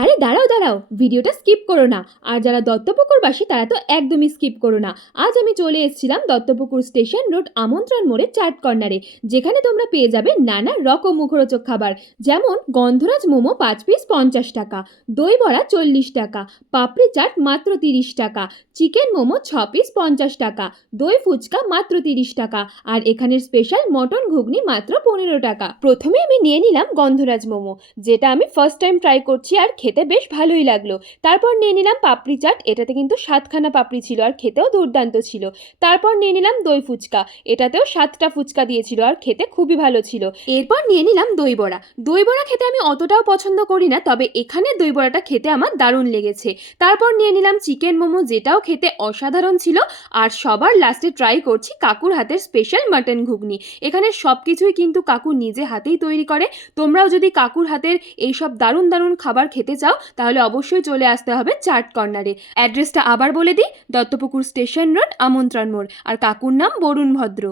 আরে দাঁড়াও দাঁড়াও, ভিডিওটা স্কিপ করো না। আর যারা দত্তপুকুরবাসী তারা তো একদমই স্কিপ করো না। আজ আমি চলে এসেছিলাম দত্তপুকুর স্টেশন রোড আমন্ত্রণ মোড়ে চাট কর্নারে, যেখানে তোমরা পেয়ে যাবে নানা রকম মুখরোচক খাবার, যেমন গন্ধরাজ মোমো 5 পিস 50 টাকা, দই বড়া 40 টাকা, পাপড়ি চাট মাত্র 30 টাকা, চিকেন মোমো 6 পিস 50 টাকা, দই ফুচকা মাত্র 30 টাকা, আর এখানের স্পেশাল মটন ঘুগনি মাত্র 15 টাকা। প্রথমে আমি নিয়ে নিলাম গন্ধরাজ মোমো, যেটা আমি ফার্স্ট টাইম ট্রাই করছি আর খেতে বেশ ভালোই লাগলো। তারপর নিয়ে নিলাম পাপড়ি চাট, এটাতে কিন্তু 7খানা পাপড়ি ছিল আর খেতেও দুর্দান্ত ছিল। তারপর নিয়ে নিলাম দই ফুচকা, এটাতেও 7টা ফুচকা দিয়েছিল আর খেতে খুবই ভালো ছিল। এরপর নিয়ে নিলাম দই বড়া। দই বড়া খেতে আমি অতটাও পছন্দ করি না, তবে এখানে দই বড়াটা খেতে আমার দারুণ লেগেছে। তারপর নিয়ে নিলাম চিকেন মোমো, যেটাও খেতে অসাধারণ ছিল। আর সবার লাস্টে ট্রাই করছি কাকুর হাতের স্পেশাল মাটন ঘুগনি। এখানে সব কিছুই কিন্তু কাকু নিজে হাতেই তৈরি করে। তোমরাও যদি কাকুর হাতের এইসব দারুণ দারুণ খাবার খেতে চাও তাহলে অবশ্যই চলে আসতে হবে চাট কর্নারে। অ্যাড্রেসটা আবার বলে দিই, দত্তপুকুর স্টেশন রোড আমন্ত্রণ মোড়, আর কাকুর নাম বরুণ ভদ্র।